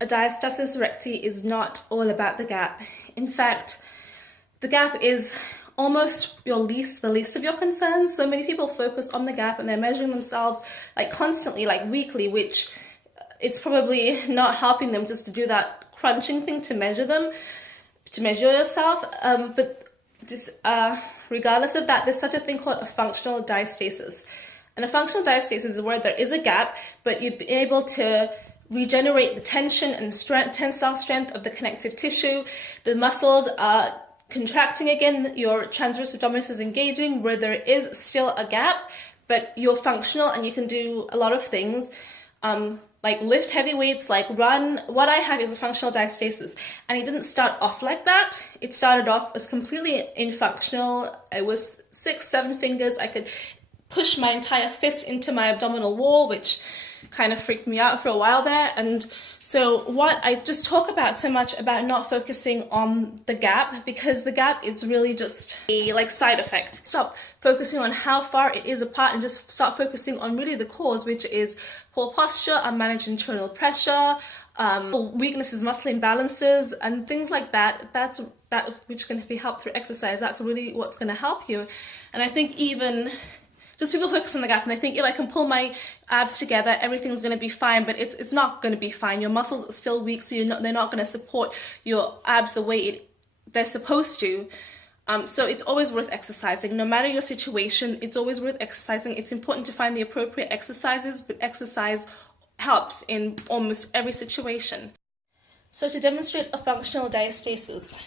a diastasis recti is not all about the gap. In fact, the gap is almost the least of your concerns. So many people focus on the gap and they're measuring themselves like constantly, like weekly, which it's probably not helping them just to do that crunching thing to measure them, to measure yourself. But just, regardless of that, there's such a thing called a functional diastasis. And a functional diastasis is where there is a gap, but you'd be able to regenerate the tension and strength, tensile strength of the connective tissue. The muscles are contracting again, your transverse abdominis is engaging where there is still a gap, but you're functional and you can do a lot of things, like lift heavy weights, like run. What I have is a functional diastasis, and it didn't start off like that. It started off as completely infunctional. It was 6-7 fingers. I could push my entire fist into my abdominal wall, which kind of freaked me out for a while there. And so what I just talk about so much about not focusing on the gap, because the gap is really just a side effect. Stop focusing on how far it is apart and just start focusing on really the cause, which is poor posture, unmanaged internal pressure, weaknesses, muscle imbalances, and things like that. That's which can be helped through exercise. That's really what's going to help you. And I think even just people focus on the gap and they think if I can pull my abs together, everything's going to be fine, but it's not going to be fine. Your muscles are still weak, so they're not going to support your abs the way they're supposed to. So it's always worth exercising. No matter your situation, it's always worth exercising. It's important to find the appropriate exercises, but exercise helps in almost every situation. So to demonstrate a functional diastasis,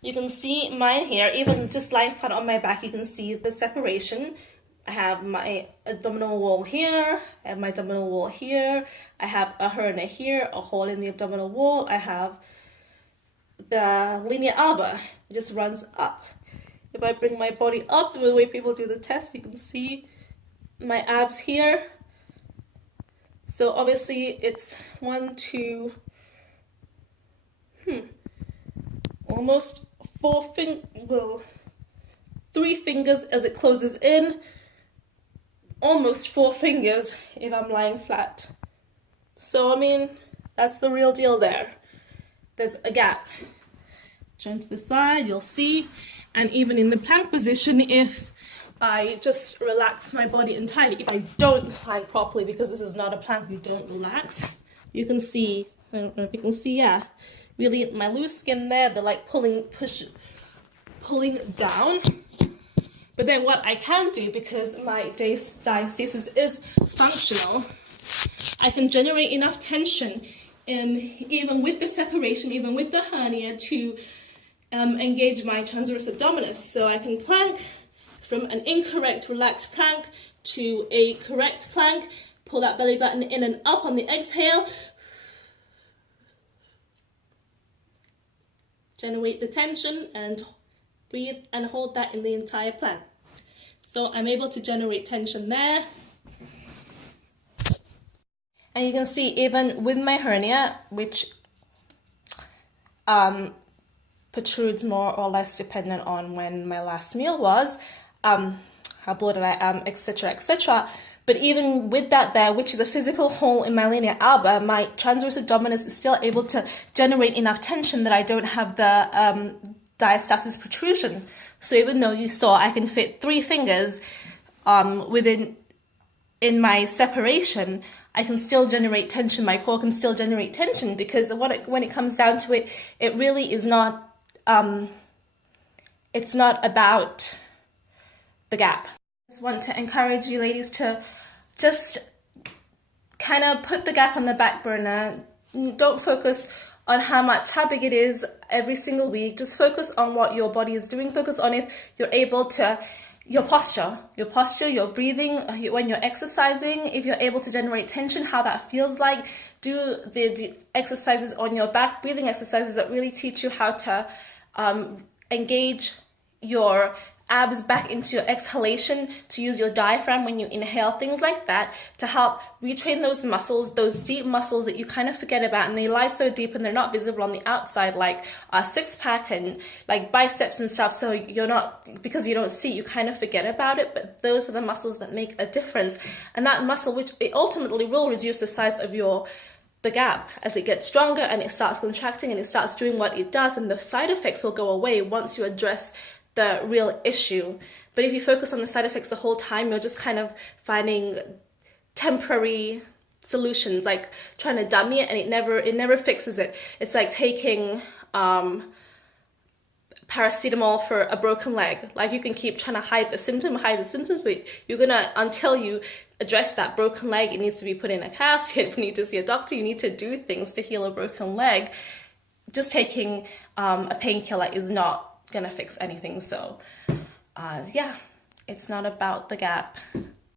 you can see mine here, even just lying flat on my back, you can see the separation. I have my abdominal wall here, I have my abdominal wall here, I have a hernia here, a hole in the abdominal wall, I have the linea alba, it just runs up. If I bring my body up, the way people do the test, you can see my abs here. So obviously it's almost 3 fingers as it closes in, almost 4 fingers if I'm lying flat. So I mean, that's the real deal there. There's a gap. Turn to the side, you'll see. And even in the plank position, if I just relax my body entirely, if I don't plank properly, because this is not a plank, you don't relax, you can see, I don't know if you can see, yeah, really my loose skin there, the pulling down. But then what I can do, because my diastasis is functional, I can generate enough tension, even with the separation, even with the hernia, to engage my transverse abdominis. So I can plank from an incorrect relaxed plank to a correct plank, pull that belly button in and up on the exhale, generate the tension, and breathe and hold that in the entire plank. So I'm able to generate tension there. And you can see even with my hernia, which protrudes more or less dependent on when my last meal was, how bloated I am, etc., etc. But even with that there, which is a physical hole in my linea alba, my transverse abdominis is still able to generate enough tension that I don't have the diastasis protrusion. So even though you saw I can fit 3 fingers in my separation, I can still generate tension. My core can still generate tension, because when it comes down to it, it really is not. It's not about the gap. I just want to encourage you ladies to just kind of put the gap on the back burner. Don't focus on how big it is every single week. Just focus on what your body is doing. Focus on if you're able to, your posture, your breathing, when you're exercising, if you're able to generate tension, how that feels like. Do the exercises on your back, breathing exercises that really teach you how to engage your abs back into your exhalation, to use your diaphragm when you inhale, things like that, to help retrain those muscles, those deep muscles that you kind of forget about, and they lie so deep and they're not visible on the outside, like a 6-pack and like biceps and stuff. So you're not, because you don't see, you kind of forget about it, but those are the muscles that make a difference. And that muscle, which it ultimately will reduce the size of your the gap as it gets stronger and it starts contracting and it starts doing what it does, and the side effects will go away once you address the real issue. But if you focus on the side effects the whole time, you're just kind of finding temporary solutions, like trying to dummy it, and it never fixes it. It's like taking paracetamol for a broken leg. Like, you can keep trying to hide the symptoms, but you're gonna, until you address that broken leg, it needs to be put in a cast, you need to see a doctor, you need to do things to heal a broken leg. Just taking a painkiller is not gonna fix anything. So yeah, it's not about the gap.